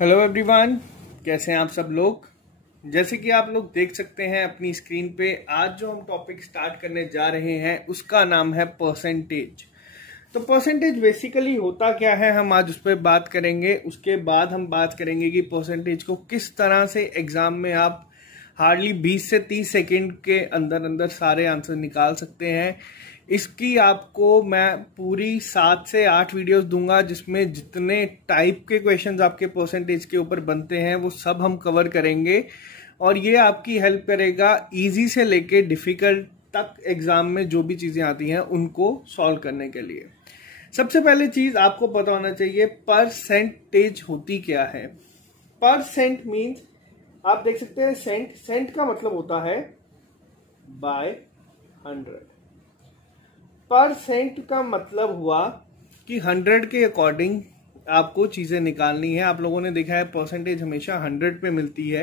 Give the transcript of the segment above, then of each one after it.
Hello everyone, कैसे हैं आप सब लोग। जैसे कि आप लोग देख सकते हैं अपनी स्क्रीन पे, आज जो हम टॉपिक स्टार्ट करने जा रहे हैं उसका नाम है परसेंटेज। तो परसेंटेज बेसिकली होता क्या है, हम आज उस पर बात करेंगे। उसके बाद हम बात करेंगे कि परसेंटेज को किस तरह से एग्जाम में आप हार्डली 20 से 30 सेकेंड के अंदर अंदर सारे आंसर निकाल सकते हैं। इसकी आपको मैं पूरी 7 से 8 वीडियोस दूंगा, जिसमें जितने टाइप के क्वेश्चंस आपके परसेंटेज के ऊपर बनते हैं वो सब हम कवर करेंगे। और ये आपकी हेल्प करेगा इजी से लेके डिफिकल्ट तक एग्जाम में जो भी चीजें आती हैं उनको सॉल्व करने के लिए। सबसे पहले चीज आपको पता होना चाहिए परसेंटेज होती क्या है। परसेंट मीन्स आप देख सकते हैं सेंट का मतलब होता है बाय 100। परसेंट का मतलब हुआ कि 100 के अकॉर्डिंग आपको चीजें निकालनी है। आप लोगों ने देखा है परसेंटेज हमेशा 100 पे मिलती है।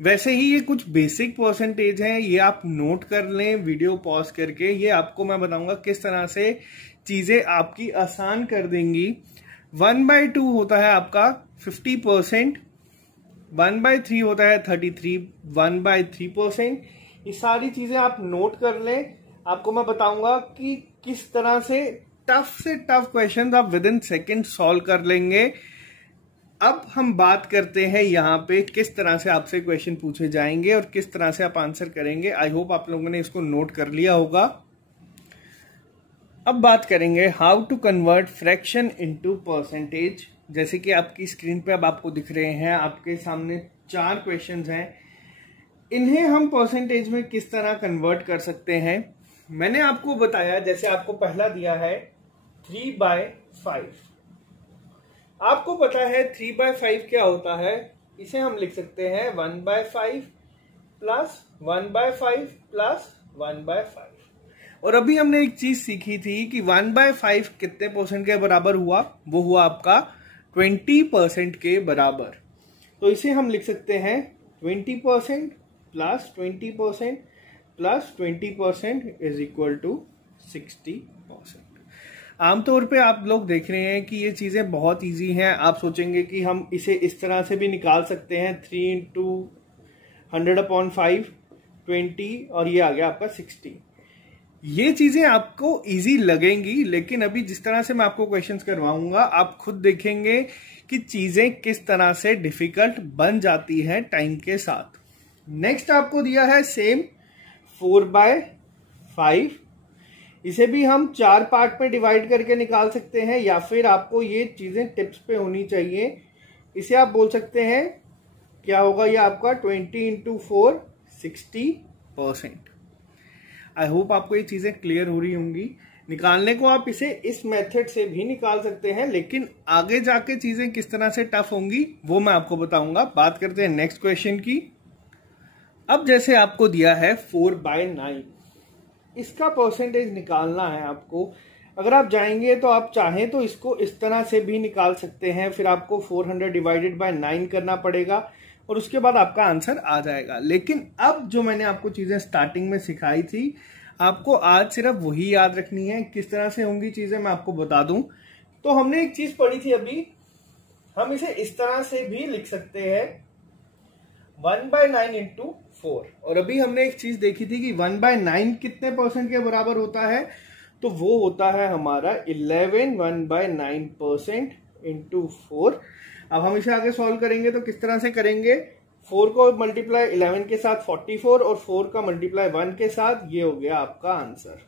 वैसे ही ये कुछ बेसिक परसेंटेज हैं, ये आप नोट कर लें वीडियो पॉज करके। ये आपको मैं बताऊंगा किस तरह से चीजें आपकी आसान कर देंगी। 1/2 होता है आपका 50%, 1/3 होता है 33, 1/3%। ये सारी चीजें आप नोट कर लें। आपको मैं बताऊंगा कि किस तरह से टफ क्वेश्चन आप विद इन सेकेंड सॉल्व कर लेंगे। अब हम बात करते हैं यहाँ पे किस तरह से आपसे क्वेश्चन पूछे जाएंगे और किस तरह से आप आंसर करेंगे। आई होप आप लोगों ने इसको नोट कर लिया होगा। अब बात करेंगे how to convert fraction into percentage. जैसे कि आपकी स्क्रीन पे अब आपको दिख रहे हैं, आपके सामने 4 क्वेश्चंस हैं। इन्हें हम परसेंटेज में किस तरह कन्वर्ट कर सकते हैं, मैंने आपको बताया। जैसे आपको पहला दिया है 3/5। आपको पता है 3/5 क्या होता है। इसे हम लिख सकते हैं 1/5 प्लस 1/5 प्लस 1/5। और अभी हमने एक चीज सीखी थी कि 1/5 कितने परसेंट के बराबर हुआ, वो हुआ आपका 20% के बराबर। तो इसे हम लिख सकते हैं 20% plus 20% plus 20% is equal to 60%। आमतौर पे आप लोग देख रहे हैं कि ये चीजें बहुत इजी हैं। आप सोचेंगे कि हम इसे इस तरह से भी निकाल सकते हैं 3 × 100/5 20 और ये आ गया आपका 60। ये चीजें आपको इजी लगेंगी, लेकिन अभी जिस तरह से मैं आपको क्वेश्चंस करवाऊंगा आप खुद देखेंगे कि चीजें किस तरह से डिफिकल्ट बन जाती हैं टाइम के साथ। नेक्स्ट आपको दिया है सेम 4/5। इसे भी हम 4 पार्ट में डिवाइड करके निकाल सकते हैं, या फिर आपको ये चीजें टिप्स पे होनी चाहिए। इसे आप बोल सकते हैं क्या होगा, ये आपका 20 × 4 60%। आई होप आपको ये चीजें क्लियर हो रही होंगी। निकालने को आप इसे इस मेथड से भी निकाल सकते हैं, लेकिन आगे जाके चीजें किस तरह से टफ होंगी वो मैं आपको बताऊंगा। बात करते हैं नेक्स्ट क्वेश्चन की। अब जैसे आपको दिया है 4/9, इसका परसेंटेज निकालना है आपको। अगर आप जाएंगे तो आप चाहें तो इसको इस तरह से भी निकाल सकते हैं, फिर आपको 400/9 करना पड़ेगा और उसके बाद आपका आंसर आ जाएगा। लेकिन अब जो मैंने आपको चीजें स्टार्टिंग में सिखाई थी, आपको आज सिर्फ वही याद रखनी है। किस तरह से होंगी चीजें मैं आपको बता दूं। तो हमने एक चीज पढ़ी थी अभी, हम इसे इस तरह से भी लिख सकते हैं 1/9 × 4। और अभी हमने एक चीज देखी थी कि 1/9 कितने परसेंट के बराबर होता है, तो वो होता है हमारा 11 1/9% × 4। अब हम इसे आगे सॉल्व करेंगे तो किस तरह से करेंगे, 4 को मल्टीप्लाई 11 के साथ 44 और 4 का मल्टीप्लाई 1 के साथ, ये हो गया आपका आंसर।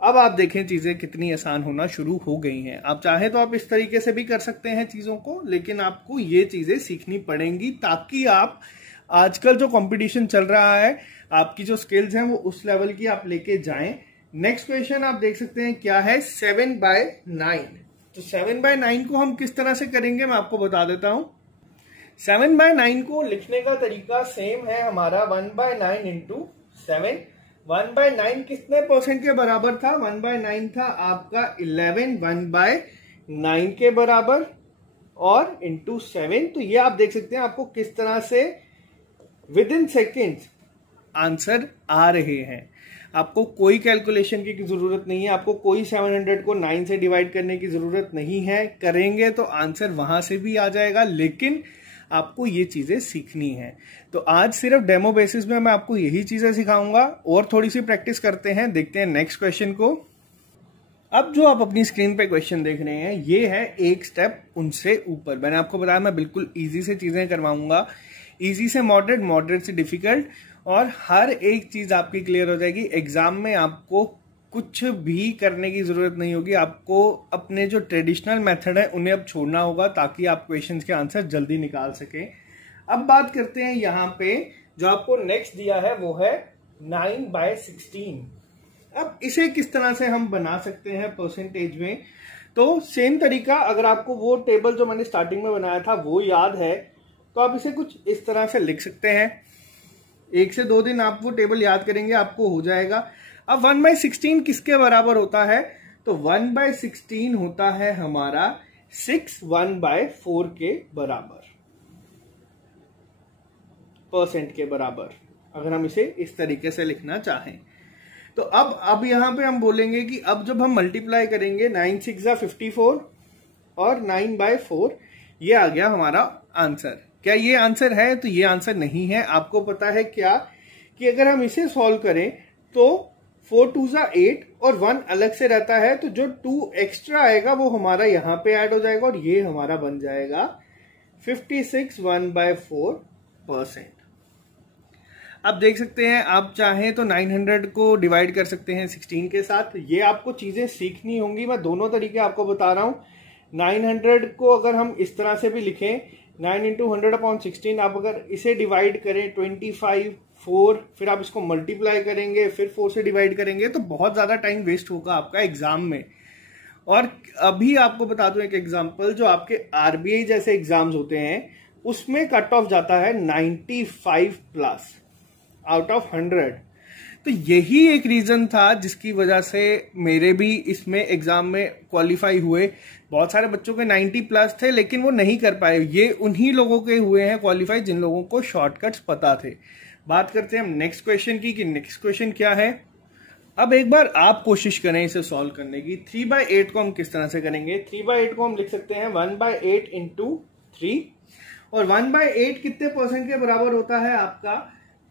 अब आप देखें चीजें कितनी आसान होना शुरू हो गई हैं। आप चाहें तो आप इस तरीके से भी कर सकते हैं चीजों को, लेकिन आपको ये चीजें सीखनी पड़ेंगी ताकि आप आजकल जो कंपटीशन चल रहा है, आपकी जो स्किल्स हैं वो उस लेवल की आप लेके जाएं। नेक्स्ट क्वेश्चन आप देख सकते हैं क्या है, 7/9। तो 7/9 को हम किस तरह से करेंगे मैं आपको बता देता हूं। 7/9 को लिखने का तरीका सेम है हमारा 1/9 × 7। 1/9 कितने परसेंट के बराबर था, 1/9 था आपका 11 1/9 के बराबर और इंटू 7। तो ये आप देख सकते हैं आपको किस तरह से विद इन सेकेंड्स आंसर आ रहे हैं। आपको कोई कैलकुलेशन की जरूरत नहीं है, आपको कोई 700 को 9 से डिवाइड करने की जरूरत नहीं है। करेंगे तो आंसर वहां से भी आ जाएगा, लेकिन आपको ये चीजें सीखनी है। तो आज सिर्फ डेमो बेसिस में मैं आपको यही चीजें सिखाऊंगा, और थोड़ी सी प्रैक्टिस करते हैं। देखते हैं नेक्स्ट क्वेश्चन को। अब जो आप अपनी स्क्रीन पे क्वेश्चन देख रहे हैं, ये है एक स्टेप उनसे ऊपर। मैंने आपको बताया मैं बिल्कुल इजी से चीजें करवाऊंगा, इजी से मॉडरेट, मॉडरेट से डिफिकल्ट, और हर एक चीज आपकी क्लियर हो जाएगी। एग्जाम में आपको कुछ भी करने की जरूरत नहीं होगी, आपको अपने जो ट्रेडिशनल मेथड है उन्हें अब छोड़ना होगा, ताकि आप क्वेश्चंस के आंसर जल्दी निकाल सकें। अब बात करते हैं यहाँ पे जो आपको नेक्स्ट दिया है, वो है 9/16। अब इसे किस तरह से हम बना सकते हैं परसेंटेज में, तो सेम तरीका, अगर आपको वो टेबल जो मैंने स्टार्टिंग में बनाया था वो याद है, तो आप इसे कुछ इस तरह से लिख सकते हैं। 1 से 2 दिन आप वो टेबल याद करेंगे, आपको हो जाएगा। अब 1/16 किसके बराबर होता है, तो 1/16 होता है हमारा 6 1/4 के बराबर, परसेंट के बराबर, अगर हम इसे इस तरीके से लिखना चाहें। तो अब यहां पे हम बोलेंगे कि अब जब हम मल्टीप्लाई करेंगे 9 6 54 और 9/4, ये आ गया हमारा आंसर। क्या ये आंसर है, तो ये आंसर नहीं है। आपको पता है क्या कि अगर हम इसे सॉल्व करें तो 4 2 8 और 1 अलग से रहता है, तो जो 2 एक्स्ट्रा आएगा वो हमारा यहां पे ऐड हो जाएगा, और ये हमारा बन जाएगा 56 1/4%। आप देख सकते हैं, आप चाहें तो 900 को डिवाइड कर सकते हैं 16 के साथ। ये आपको चीजें सीखनी होंगी, मैं दोनों तरीके आपको बता रहा हूं। 900 को अगर हम इस तरह से भी लिखें, 9 × 100/16, आप अगर इसे डिवाइड करें 25 4, फिर आप इसको मल्टीप्लाई करेंगे, फिर 4 से डिवाइड करेंगे, तो बहुत ज्यादा टाइम वेस्ट होगा आपका एग्जाम में। और अभी आपको बता दूं एक एग्जांपल, जो आपके आरबीआई जैसे एग्जाम्स होते हैं उसमें कट ऑफ जाता है 95+ आउट ऑफ 100। तो यही एक रीजन था जिसकी वजह से मेरे भी इसमें एग्जाम में क्वालिफाई हुए। बहुत सारे बच्चों के 90+ थे, लेकिन वो नहीं कर पाए। ये उन्हीं लोगों के हुए हैं क्वालिफाई जिन लोगों को शॉर्टकट्स पता थे। बात करते हैं हम नेक्स्ट क्वेश्चन की, कि नेक्स्ट क्वेश्चन क्या है। अब एक बार आप कोशिश करें इसे सॉल्व करने की। 3/8 को हम किस तरह से करेंगे, 3/8 को हम लिख सकते हैं 1/8 × 3, और 1/8 कितने परसेंट के बराबर होता है आपका,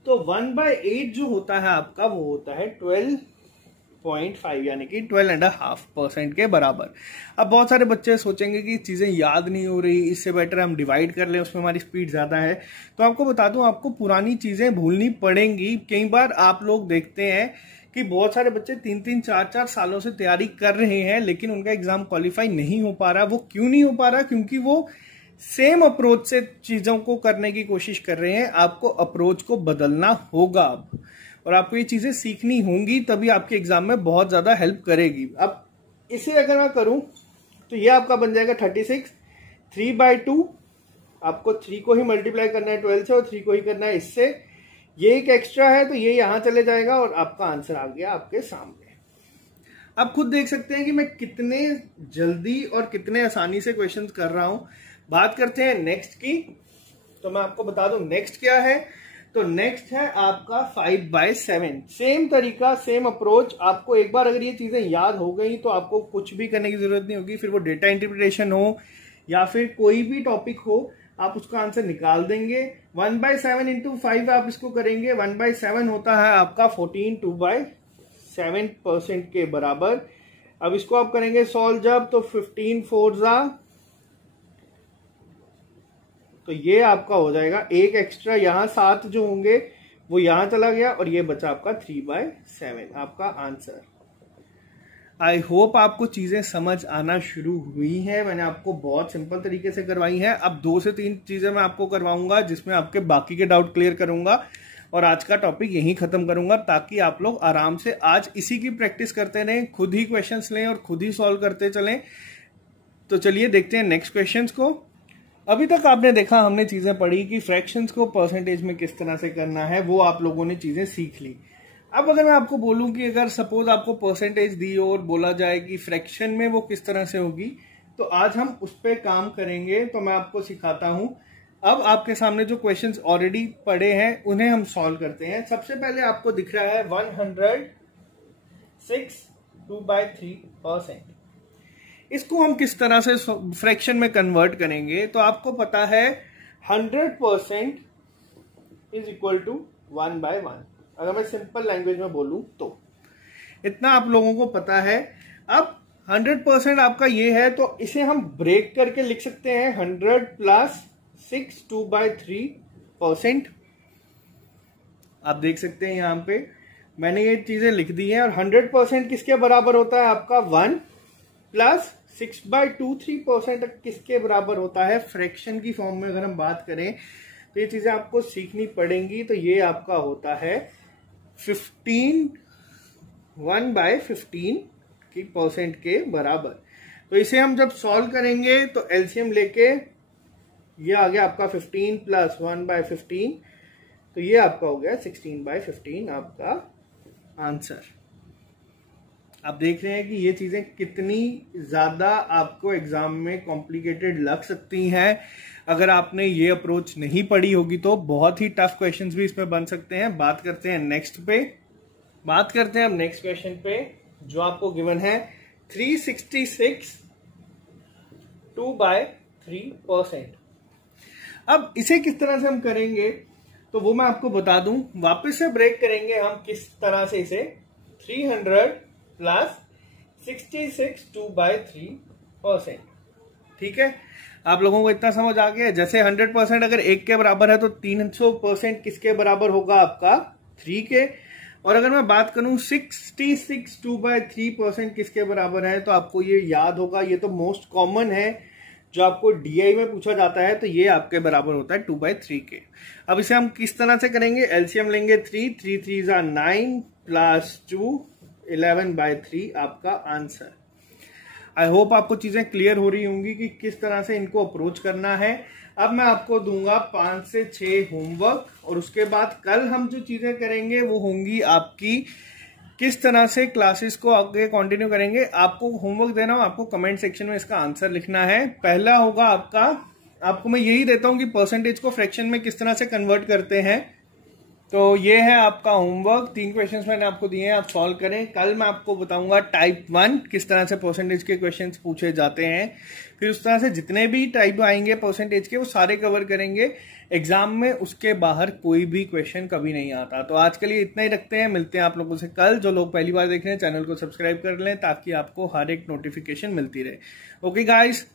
तो 1/8 जो होता है आपका वो होता है 12.5, यानी कि 12.5% के बराबर। अब बहुत सारे बच्चे सोचेंगे कि चीजें याद नहीं हो रही, इससे बेटर हम डिवाइड कर लें, उसमें हमारी स्पीड ज्यादा है। तो आपको बता दूं, आपको पुरानी चीजें भूलनी पड़ेंगी। कई बार आप लोग देखते हैं कि बहुत सारे बच्चे 3-3 4-4 सालों से तैयारी कर रहे हैं, लेकिन उनका एग्जाम क्वालिफाई नहीं हो पा रहा। वो क्यों नहीं हो पा रहा, क्योंकि वो सेम अप्रोच से चीजों को करने की कोशिश कर रहे हैं। आपको अप्रोच को बदलना होगा अब, और आपको ये चीजें सीखनी होंगी, तभी आपके एग्जाम में बहुत ज्यादा हेल्प करेगी। अब इसे अगर मैं करूं तो ये आपका बन जाएगा 36। 3/2, आपको 3 को ही मल्टीप्लाई करना है 12 से, और 3 को ही करना है इससे। ये एक एक्स्ट्रा है तो ये यहां चले जाएगा, और आपका आंसर आ गया आपके सामने। आप खुद देख सकते हैं कि मैं कितने जल्दी और कितने आसानी से क्वेश्चंस कर रहा हूं। बात करते हैं नेक्स्ट की, तो मैं आपको बता दूं नेक्स्ट क्या है। तो नेक्स्ट है आपका 5/7। सेम तरीका, सेम अप्रोच। आपको एक बार अगर ये चीजें याद हो गई तो आपको कुछ भी करने की जरूरत नहीं होगी। फिर वो डेटा इंटरप्रिटेशन हो या फिर कोई भी टॉपिक हो, आप उसका आंसर निकाल देंगे। 1/7 × 5 आप इसको करेंगे, 1/7 होता है आपका 14 2/7% के बराबर। अब इसको आप करेंगे सॉल्व जब, तो 15 4 तो ये आपका हो जाएगा एक एक्स्ट्रा, यहां 7 जो होंगे वो यहां चला गया, और ये बचा आपका 3/7 आपका आंसर। आई होप आपको चीजें समझ आना शुरू हुई है। मैंने आपको बहुत सिंपल तरीके से करवाई है। अब 2 से 3 चीजें मैं आपको करवाऊंगा जिसमें आपके बाकी के डाउट क्लियर करूंगा, और आज का टॉपिक यहीं खत्म करूंगा, ताकि आप लोग आराम से आज इसी की प्रैक्टिस करते रहें, खुद ही क्वेश्चंस लें और खुद ही सॉल्व करते चलें। तो चलिए देखते हैं नेक्स्ट क्वेश्चंस को। अभी तक आपने देखा, हमने चीजें पढ़ी कि फ्रैक्शंस को परसेंटेज में किस तरह से करना है, वो आप लोगों ने चीजें सीख ली। अब अगर मैं आपको बोलूं कि अगर सपोज आपको परसेंटेज दी हो और बोला जाए कि फ्रैक्शन में वो किस तरह से होगी, तो आज हम उस पर काम करेंगे। तो मैं आपको सिखाता हूं। अब आपके सामने जो क्वेश्चंस ऑलरेडी पड़े हैं उन्हें हम सॉल्व करते हैं। सबसे पहले आपको दिख रहा है 100 2/3%। इसको हम किस तरह से फ्रैक्शन में कन्वर्ट करेंगे, तो आपको पता है 100% इज इक्वल टू 1/1। अगर मैं सिंपल लैंग्वेज में बोलूं तो इतना आप लोगों को पता है। अब 100% आपका ये है, तो इसे हम ब्रेक करके लिख सकते हैं 100 प्लस 6 2/3%। आप देख सकते हैं यहां पे मैंने ये चीजें लिख दी हैं। और 100% किसके बराबर होता है आपका 1 प्लस 6/23% किसके बराबर होता है, फ्रैक्शन की फॉर्म में अगर हम बात करें तो ये चीजें आपको सीखनी पड़ेंगी। तो ये आपका होता है 1/15 की परसेंट के बराबर। तो इसे हम जब सॉल्व करेंगे तो एलसीएम लेके ये आ गया आपका 15 प्लस 1/15, तो ये आपका हो गया 16/15 आपका आंसर। आप देख रहे हैं कि ये चीजें कितनी ज्यादा आपको एग्जाम में कॉम्प्लिकेटेड लग सकती हैं। अगर आपने ये अप्रोच नहीं पढ़ी होगी तो बहुत ही टफ क्वेश्चंस भी इसमें बन सकते हैं। बात करते हैं नेक्स्ट क्वेश्चन पे जो आपको गिवन है 366 2/3%। अब इसे किस तरह से हम करेंगे तो वो मैं आपको बता दूं। वापस से ब्रेक करेंगे हम किस तरह से इसे 300 प्लस 66 2/3%। ठीक है, आप लोगों को इतना समझ आ गया। जैसे 100% अगर 1 के बराबर है तो 300% किसके बराबर होगा आपका 3 के। और अगर मैं बात करूं 66 2/3% किसके बराबर है, तो आपको ये याद होगा, ये तो मोस्ट कॉमन है जो आपको डीआई में पूछा जाता है। तो ये आपके बराबर होता है 2/3 के। अब इसे हम किस तरह से करेंगे, एलसीएम लेंगे 3 3 9 प्लस 2 11/3 आपका आंसर। आई होप आपको चीजें क्लियर हो रही होंगी कि किस तरह से इनको अप्रोच करना है। अब मैं आपको दूंगा 5 से 6 होमवर्क, और उसके बाद कल हम जो चीजें करेंगे वो होंगी आपकी किस तरह से क्लासेस को आगे कंटिन्यू करेंगे। आपको होमवर्क देना हो, आपको कमेंट सेक्शन में इसका आंसर लिखना है। पहला होगा आपको मैं यही देता हूं कि परसेंटेज को फ्रैक्शन में किस तरह से कन्वर्ट करते हैं। तो ये है आपका होमवर्क। 3 क्वेश्चंस मैंने आपको दिए हैं, आप सॉल्व करें। कल मैं आपको बताऊंगा टाइप 1 किस तरह से परसेंटेज के क्वेश्चंस पूछे जाते हैं। फिर उस तरह से जितने भी टाइप आएंगे परसेंटेज के वो सारे कवर करेंगे एग्जाम में। उसके बाहर कोई भी क्वेश्चन कभी नहीं आता। तो आज के लिए इतना ही रखते हैं, मिलते हैं आप लोगों से कल। जो लोग पहली बार देख रहे हैं चैनल को सब्सक्राइब कर लें ताकि आपको हर एक नोटिफिकेशन मिलती रहे। Okay guys,